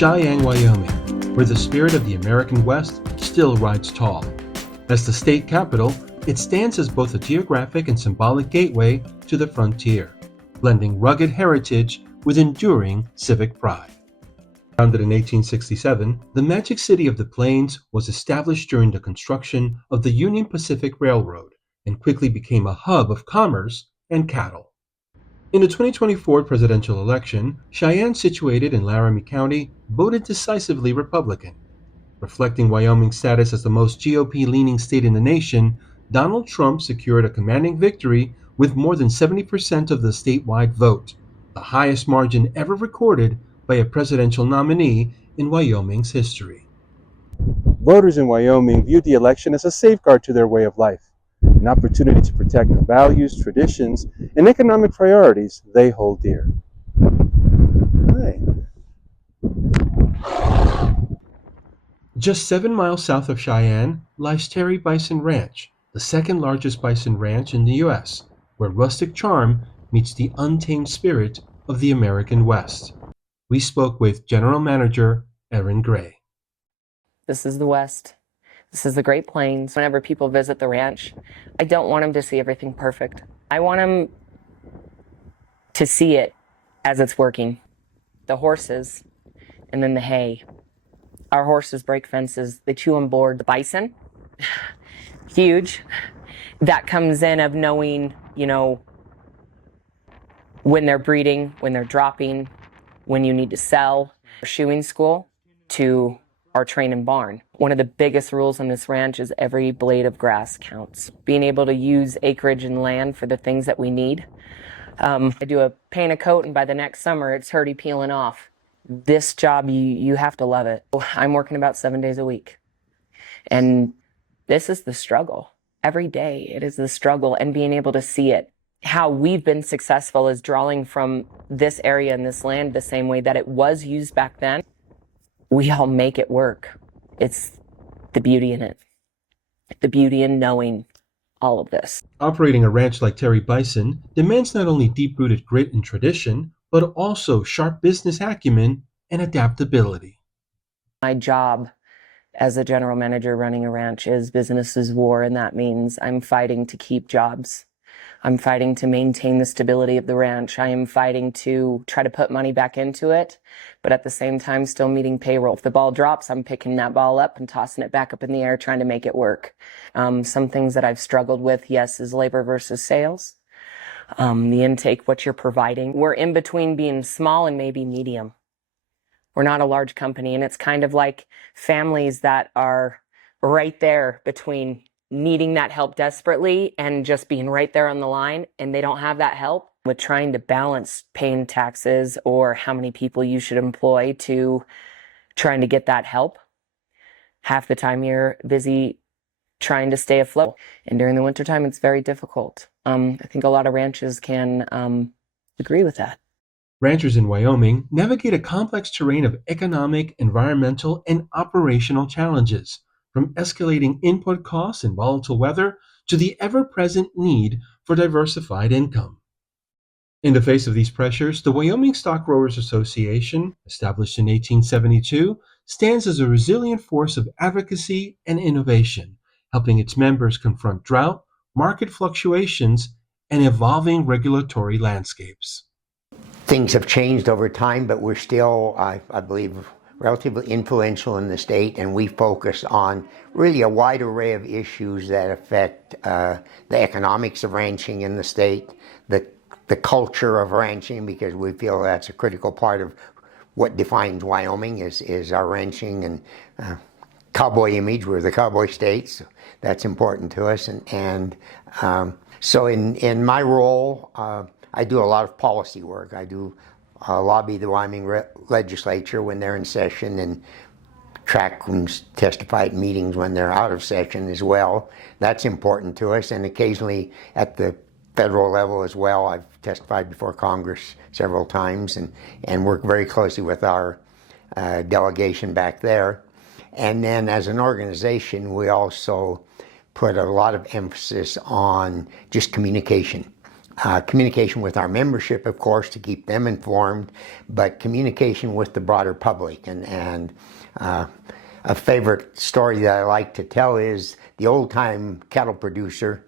Cheyenne, Wyoming, where the spirit of the American West still rides tall. As the state capital, it stands as both a geographic and symbolic gateway to the frontier, blending rugged heritage with enduring civic pride. Founded in 1867, the Magic City of the Plains was established during the construction of the Union Pacific Railroad and quickly became a hub of commerce and cattle. In the 2024 presidential election, Cheyenne, situated in Laramie County, voted decisively Republican. Reflecting Wyoming's status as the most GOP-leaning state in the nation, Donald Trump secured a commanding victory with more than 70% of the statewide vote, the highest margin ever recorded by a presidential nominee in Wyoming's history. Voters in Wyoming viewed the election as a safeguard to their way of life, an opportunity to protect the values, traditions, and economic priorities they hold dear. Hi. Just 7 miles south of Cheyenne lies Terry Bison Ranch, the second largest bison ranch in the U.S., where rustic charm meets the untamed spirit of the American West. We spoke with General Manager Erin Gray. This is the West. This is the Great Plains. Whenever people visit the ranch, I don't want them to see everything perfect. I want them to see it as it's working. The horses, and then the hay. Our horses break fences. They chew on board. The bison, huge. That comes in of knowing, when they're breeding, when they're dropping, when you need to sell. Shoeing school to our train and barn. One of the biggest rules on this ranch is every blade of grass counts. Being able to use acreage and land for the things that we need. I do a paint a coat, and by the next summer, it's already peeling off. This job, you have to love it. I'm working about 7 days a week. And this is the struggle. Every day, it is the struggle, and being able to see it. How we've been successful is drawing from this area and this land the same way that it was used back then. We all make it work. It's the beauty in it. The beauty in knowing all of this. Operating a ranch like Terry Bison demands not only deep-rooted grit and tradition, but also sharp business acumen and adaptability. My job as a general manager running a ranch is business as war, and that means I'm fighting to keep jobs. I'm fighting to maintain the stability of the ranch. I am fighting to try to put money back into it, but at the same time still meeting payroll. If the ball drops, I'm picking that ball up and tossing it back up in the air, trying to make it work. Some things that I've struggled with, yes, is labor versus sales. The intake, what you're providing. We're in between being small and maybe medium. We're not a large company, and it's kind of like families that are right there between needing that help desperately and just being right there on the line, and they don't have that help. With trying to balance paying taxes or how many people you should employ to trying to get that help. Half the time you're busy trying to stay afloat. And during the wintertime, it's very difficult. I think a lot of ranches can agree with that. Ranchers in Wyoming navigate a complex terrain of economic, environmental, and operational challenges, from escalating input costs and volatile weather to the ever-present need for diversified income. In the face of these pressures, the Wyoming Stock Growers Association, established in 1872, stands as a resilient force of advocacy and innovation, helping its members confront drought, market fluctuations, and evolving regulatory landscapes. Things have changed over time, but we're still, I believe, relatively influential in the state, and we focus on really a wide array of issues that affect the economics of ranching in the state, the culture of ranching, because we feel that's a critical part of what defines Wyoming is our ranching and cowboy image. We're the cowboy state, so that's important to us. So in my role, I do a lot of policy work. I do lobby the Wyoming legislature when they're in session, and track and testify at meetings when they're out of session as well. That's important to us, and occasionally at the federal level as well. I've testified before Congress several times and work very closely with our delegation back there. And then as an organization, we also put a lot of emphasis on just communication. Communication with our membership, of course, to keep them informed, but communication with the broader public. And a favorite story that I like to tell is the old-time cattle producer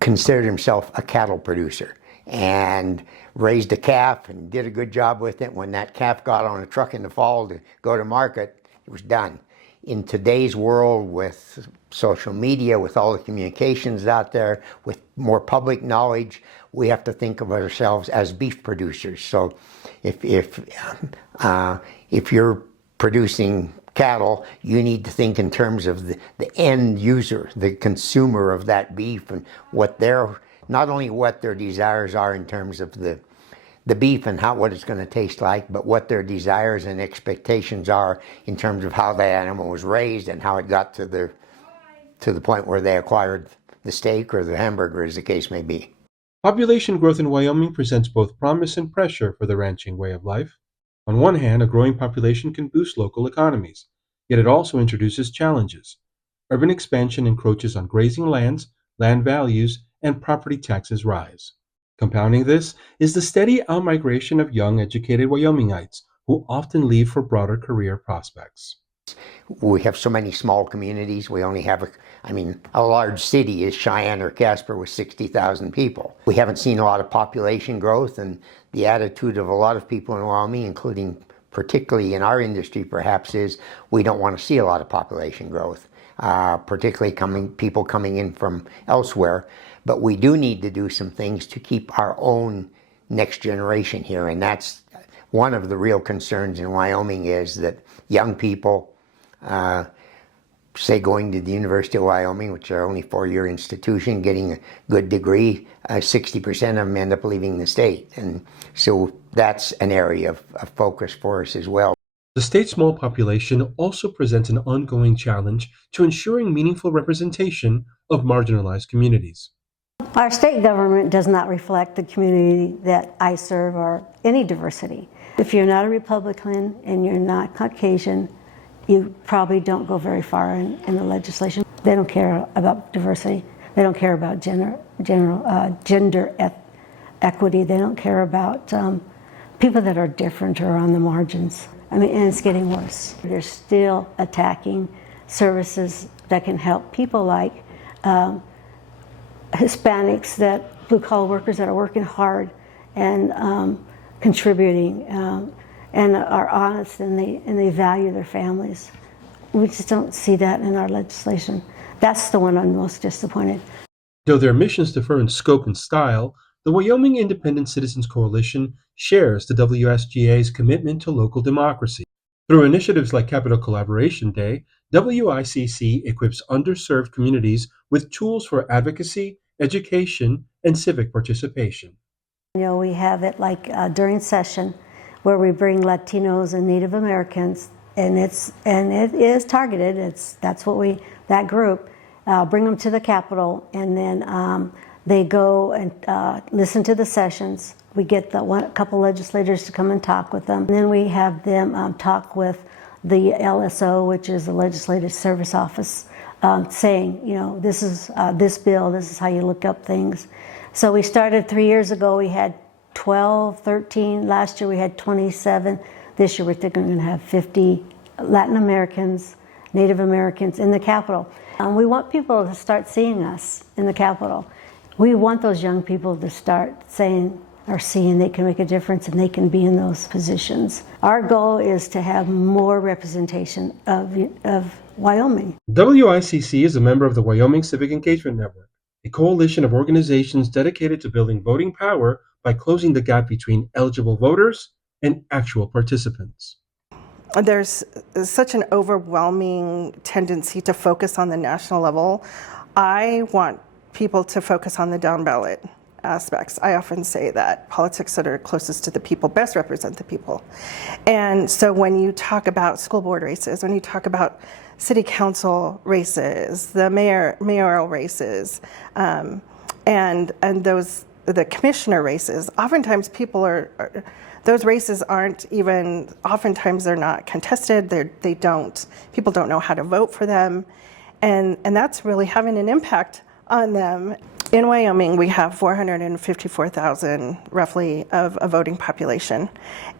considered himself a cattle producer and raised a calf and did a good job with it. When that calf got on a truck in the fall to go to market, it was done. In today's world, with social media, with all the communications out there, with more public knowledge, we have to think of ourselves as beef producers. So if you're producing cattle, you need to think in terms of the end user, the consumer of that beef, and what their, not only what their desires are in terms of the beef and what it's going to taste like, but what their desires and expectations are in terms of how the animal was raised and how it got to the point where they acquired the steak or the hamburger, as the case may be. Population growth in Wyoming presents both promise and pressure for the ranching way of life. On one hand, a growing population can boost local economies, yet it also introduces challenges. Urban expansion encroaches on grazing lands, land values, and property taxes rise. Compounding this is the steady outmigration of young, educated Wyomingites who often leave for broader career prospects. We have so many small communities. We only have, a large city is Cheyenne or Casper with 60,000 people. We haven't seen a lot of population growth, and the attitude of a lot of people in Wyoming, including particularly in our industry perhaps, is we don't want to see a lot of population growth, particularly people coming in from elsewhere. But we do need to do some things to keep our own next generation here, and that's one of the real concerns in Wyoming, is that young people, say going to the University of Wyoming, which are only 4-year institution, getting a good degree, 60% of them end up leaving the state. And so that's an area of focus for us as well. The state's small population also presents an ongoing challenge to ensuring meaningful representation of marginalized communities. Our state government does not reflect the community that I serve or any diversity. If you're not a Republican and you're not Caucasian, you probably don't go very far in the legislation. They don't care about diversity. They don't care about gender equity. They don't care about people that are different or on the margins. And it's getting worse. They're still attacking services that can help people like Hispanics, blue-collar workers that are working hard and contributing and are honest, and they value their families. We just don't see that in our legislation. That's the one I'm most disappointed. Though their missions differ in scope and style, the Wyoming Independent Citizens Coalition shares the WSGA's commitment to local democracy. Through initiatives like Capital Collaboration Day, WICC equips underserved communities with tools for advocacy, education, and civic participation. We have it like during session where we bring Latinos and Native Americans, and it is targeted. That group bring them to the Capitol, and then they go and listen to the sessions. We get a couple legislators to come and talk with them. And then we have them talk with the LSO, which is the Legislative Service Office, saying, this is this bill, this is how you look up things. So we started 3 years ago. We had 12, 13. Last year we had 27. This year we're thinking we're going to have 50 Latin Americans, Native Americans in the Capitol. We want people to start seeing us in the Capitol. We want those young people to start seeing they can make a difference and they can be in those positions. Our goal is to have more representation of Wyoming. WICC is a member of the Wyoming Civic Engagement Network, a coalition of organizations dedicated to building voting power by closing the gap between eligible voters and actual participants. There's such an overwhelming tendency to focus on the national level. I want people to focus on the down ballot aspects. I often say that politics that are closest to the people best represent the people. And so when you talk about school board races, when you talk about city council races, the mayoral races, and the commissioner races, oftentimes those races aren't even, oftentimes they're not contested. People don't know how to vote for them. And that's really having an impact on them. In Wyoming, we have 454,000 roughly of a voting population,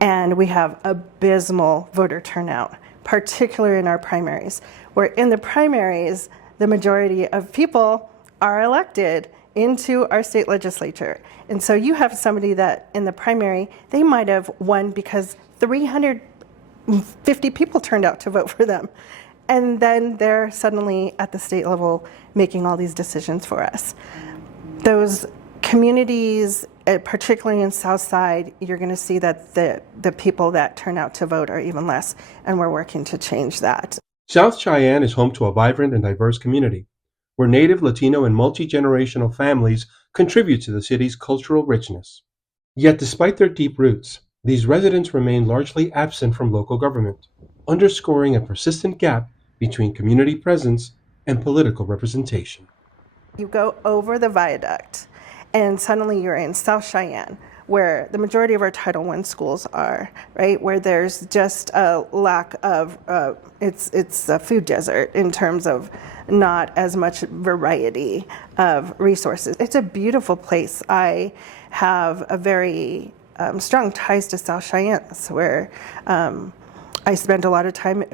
and we have abysmal voter turnout, particularly in our primaries, where in the primaries, the majority of people are elected into our state legislature. And so you have somebody that in the primary, they might have won because 350 people turned out to vote for them. And then they're suddenly at the state level making all these decisions for us. Those communities, particularly in Southside, you're going to see that the people that turn out to vote are even less, and we're working to change that. South Cheyenne is home to a vibrant and diverse community, where Native, Latino, and multi-generational families contribute to the city's cultural richness. Yet despite their deep roots, these residents remain largely absent from local government, underscoring a persistent gap between community presence and political representation. You go over the viaduct, and suddenly you're in South Cheyenne, where the majority of our Title I schools are, right? Where there's just a lack of, it's a food desert in terms of not as much variety of resources. It's a beautiful place. I have a very strong ties to South Cheyenne, where I spent a lot of time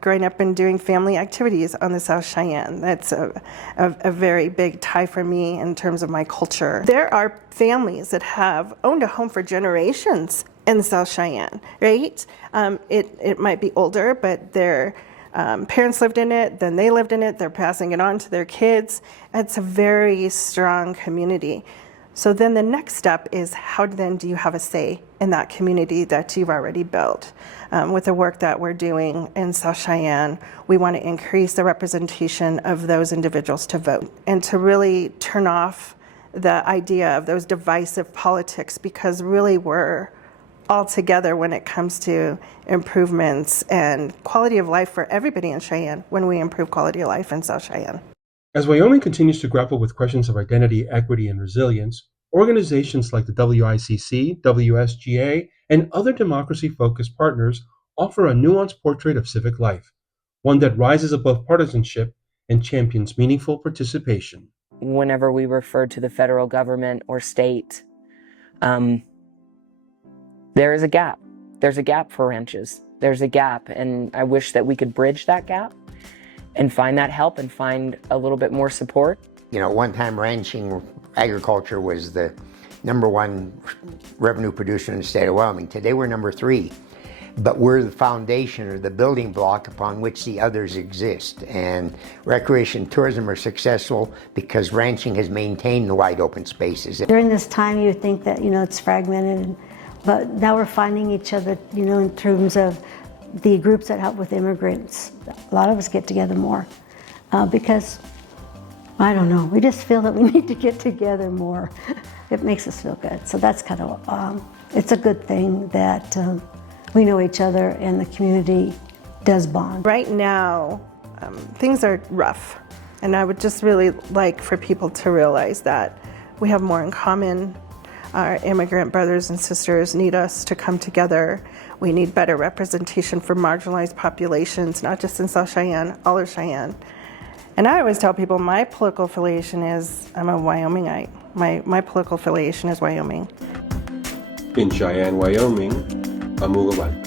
growing up and doing family activities on the South Cheyenne. That's a very big tie for me in terms of my culture. There are families that have owned a home for generations in the South Cheyenne, right? It might be older, but their parents lived in it, then they lived in it, they're passing it on to their kids. It's a very strong community. So then the next step is, how then do you have a say in that community that you've already built? With the work that we're doing in South Cheyenne, we want to increase the representation of those individuals to vote and to really turn off the idea of those divisive politics, because really we're all together when it comes to improvements and quality of life for everybody in Cheyenne when we improve quality of life in South Cheyenne. As Wyoming continues to grapple with questions of identity, equity, and resilience, organizations like the WICC, WSGA, and other democracy-focused partners offer a nuanced portrait of civic life, one that rises above partisanship and champions meaningful participation. Whenever we refer to the federal government or state, there is a gap. There's a gap for ranches. There's a gap, and I wish that we could bridge that gap and find that help and find a little bit more support. You know, one time ranching agriculture was the #1 revenue producer in the state of Wyoming. Today we're #3, but we're the foundation or the building block upon which the others exist. And recreation tourism are successful because ranching has maintained the wide open spaces. During this time you think that, it's fragmented, but now we're finding each other, in terms of the groups that help with immigrants. A lot of us get together more because, I don't know, we just feel that we need to get together more. It makes us feel good. So that's kind of, it's a good thing that we know each other and the community does bond. Right now, things are rough, and I would just really like for people to realize that we have more in common. Our immigrant brothers and sisters need us to come together. We need better representation for marginalized populations, not just in South Cheyenne, all of Cheyenne. And I always tell people my political affiliation is, I'm a Wyomingite. My political affiliation is Wyoming. In Cheyenne, Wyoming, I'm Mugawai.